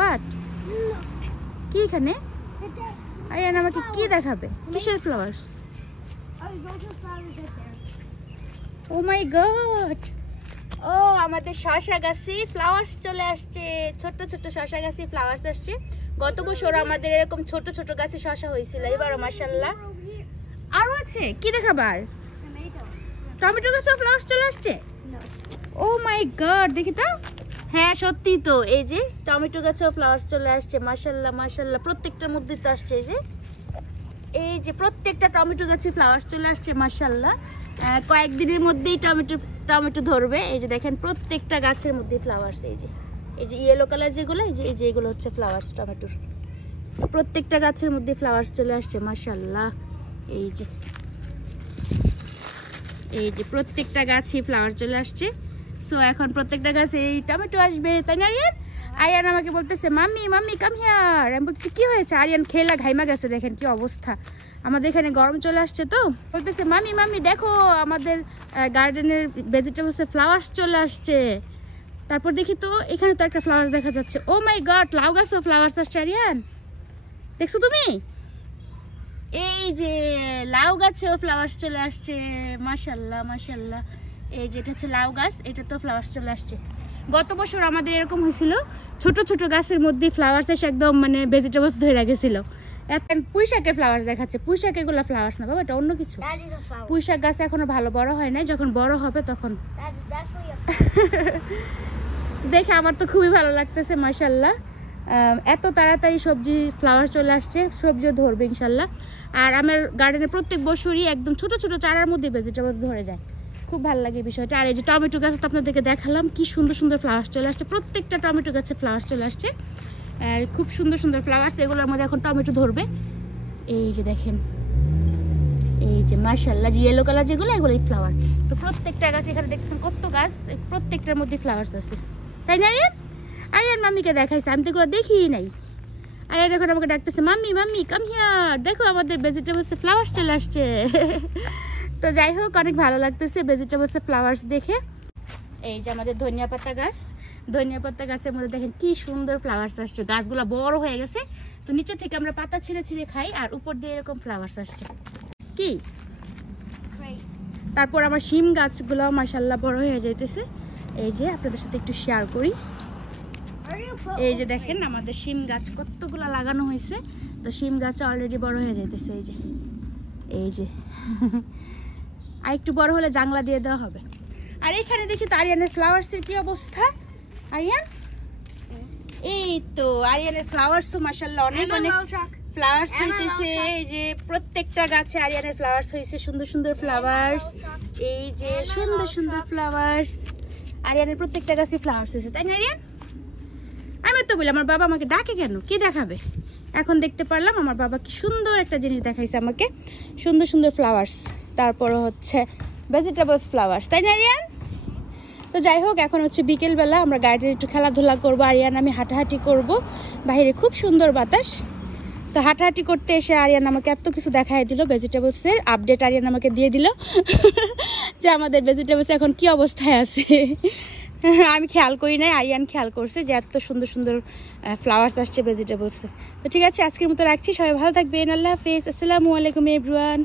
what কি এখানে আরিয়ান আমাকে কি দেখাবে কিসের ফ্লাওয়ার্স ও মাই গড ও আমাদের শসা গাছে ফ্লাওয়ার্স চলে আসছে ছোট ছোট শসা গাছে ফ্লাওয়ার্স আসছে গত বছর আমাদের এরকম ছোট ছোট গাছে শসা হয়েছিল এবারও মাশাআল্লাহ আরো আছে কি দেখাবার টমেটো গাছে ফ্লাওয়ার্স চলে আসছে ও মাই গড দেখি তো হ্যাঁ সত্যি তো এই যে টমেটো গাছেও ফ্লাওয়ার্স চলে আসছে মাশাআল্লাহ মাশাআল্লাহ প্রত্যেকটার মধ্যে তো আসছে এই যে প্রত্যেকটা টমেটো গাছে ফ্লাওয়ার্স চলে আসছে মাশাআল্লাহ কয়েকদিনের মধ্যেই টমেটো ধরবে এই যে দেখেন প্রত্যেকটা গাছের মধ্যে ফ্লাওয়ার্স এই যে ইয়েলো কালার যেগুলো এই যে এগুলো হচ্ছে ফ্লাওয়ার্স টমেটোর প্রত্যেকটা গাছের মধ্যে ফ্লাওয়ার্স চলে আসছে মাশাআল্লাহ এই যে প্রত্যেকটা গাছে ফ্লাওয়ার চলে আসছে সো এখন প্রত্যেকটা গাছে এই টমেটো আসবে তাই না আরিয়ান আমাকে বলতেছে মাম্মি মাম্মি কাম হিয়ার আমি বলতেছি কি হয়েছে আরিয়ান খেলা ঘাইমা গেছে দেখেন কি অবস্থা আমাদের এখানে গরম চলে আসছে তো বলতেছে মাম্মি মাম্মি দেখো আমাদের গার্ডেনের ভেজিটেবলসে ফ্লাওয়ার্স চলে আসছে তারপর দেখি তো এখানে তো একটা ফ্লাওয়ার্স দেখা যাচ্ছে ও মাই গড লাউ গাছেও ফ্লাওয়ার্স আসছে আরিয়ান দেখছো তুমি এই যে লাউ গাছেও ফ্লাওয়ার্স চলে আসছে মাশাআল্লাহ মাশাআল্লাহ এই যে এটা হচ্ছে লাউ গাছ এটা তো ফ্লাওয়ার্স চলে আসছে গত বছর আমাদের এরকম হয়েছিল ছোট ছোট গাছের মধ্যে ফ্লাওয়ার্স এসে একদম মানে ভেজিটেবলস ধরে গেছিল এখন পুঁইশাকের ফ্লাওয়ার্স দেখাচ্ছে পুঁইশাক এগুলো ফ্লাওয়ার্স না বাবা এটা অন্য কিছু পুঁইশাক গাছ এখনো ভালো বড় হয় নাই যখন বড় হবে তখন দেখে আমার তো খুবই ভালো লাগতেছে মাশাআল্লাহ এত তাড়াতাড়ি সবজি ফ্লাওয়ার চলে আসছে সবজিও ধরবে ইনশাল্লাহ আর আমার গার্ডেনে প্রত্যেক বছরই একদম ছোট ছোট চারার মধ্যে ভেজিটেবলস ধরে যায় খুব ভালো লাগে বিষয়টা আর এই যে টমেটো গাছ তো আপনাদেরকে দেখালাম কি সুন্দর সুন্দর ফ্লাওয়ার্স চলে আসছে প্রত্যেকটা টমেটো গাছে ফ্লাওয়ার্স চলে আসছে খুব সুন্দর সুন্দর ফ্লাওয়ার্স এগুলোর মধ্যে এখন টমেটো ধরবে এই যে দেখেন এই যে মাশাআল্লাহ যে ইয়েলো কালার যেগুলো এগুলোই ফ্লাওয়ার তো প্রত্যেকটা গাছ এখানে দেখছেন কত গাছ প্রত্যেকটার মধ্যে ফ্লাওয়ার্স আছে তাই না আরিয়ান মাম্মিকে দেখাইছে আমি তো এগুলো দেখিই নাই আরিয়ান এখন আমাকে ডাকতেছে মাম্মি মাম্মি কাম হিয়ার দেখো আমাদের ভেজিটেবলসে ফ্লাওয়ার্স চলে আসছে তো যাই হোক অনেক ভালো লাগতেছে ভেজিটেবলসে ফ্লাওয়ার্স দেখে এই যে আমাদের ধনিয়া পাতা গাছের মধ্যে দেখেন কি সুন্দর ফ্লাওয়ার্স আসছে গাছগুলো বড় হয়ে গেছে তো নিচে থেকে আমরা পাতা ছিঁড়ে ছিঁড়ে খাই আর উপর দিয়ে এরকম ফ্লাওয়ার্স আসছে কি তারপর আমার শিম গাছগুলো মাশাআল্লাহ বড় হয়ে যাইতেছে এই যে আপনাদের সাথে একটু শেয়ার করি এই যে দেখেন আমাদের শিম গাছ কতগুলো লাগানো হয়েছে তো শিম গাছ অলরেডি বড় হয়ে যাইতেছে এই যে আর একটু বড় হলে জাংলা দিয়ে দেওয়া হবে আর এখানে দেখি তো আরিয়ানের ফ্লাওয়ার্সের কি অবস্থা আরিয়ান এই তো আরিয়ানের ফ্লাওয়ার্সও মাশাআল্লাহ অনেক অনেক ফ্লাওয়ার্স হইতেছে এই যে প্রত্যেকটা গাছে আরিয়ানের ফ্লাওয়ার্স হয়েছে সুন্দর সুন্দর ফ্লাওয়ার্স এই যে সুন্দর সুন্দর ফ্লাওয়ার্স আরিয়ানের প্রত্যেকটা গাছে ফ্লাওয়ার্স হয়েছে তাই না আরিয়ান আমি তো বলি আমার বাবা আমাকে ডাকে কেন কি দেখাবে এখন দেখতে পারলাম আমার বাবা কি সুন্দর একটা জিনিস দেখাইছে আমাকে সুন্দর সুন্দর ফ্লাওয়ার্স তারপর হচ্ছে ভেজিটেবলস ফ্লাওয়ার্স তাই না আরিয়ান তো যাই হোক এখন হচ্ছে বিকেলবেলা আমরা গার্ডেনে একটু খেলাধুলা করবো আরিয়ান আমি হাঁটাহাঁটি করব বাইরে খুব সুন্দর বাতাস তো হাঁটাহাঁটি করতে এসে আরিয়ান আমাকে এত কিছু দেখাই দিল ভেজিটেবলসের আপডেট আরিয়ান আমাকে দিয়ে দিল যে আমাদের ভেজিটেবলস এখন কি অবস্থায় আছে আমি খেয়াল করি নাই আরিয়ান খেয়াল করছে যে এত সুন্দর সুন্দর ফ্লাওয়ার্স আসছে ভেজিটেবলসে তো ঠিক আছে আজকের মতো রাখছি সবাই ভালো থাকবেন আল্লাহ হাফেজ আসসালামু আলাইকুম এভরিওয়ান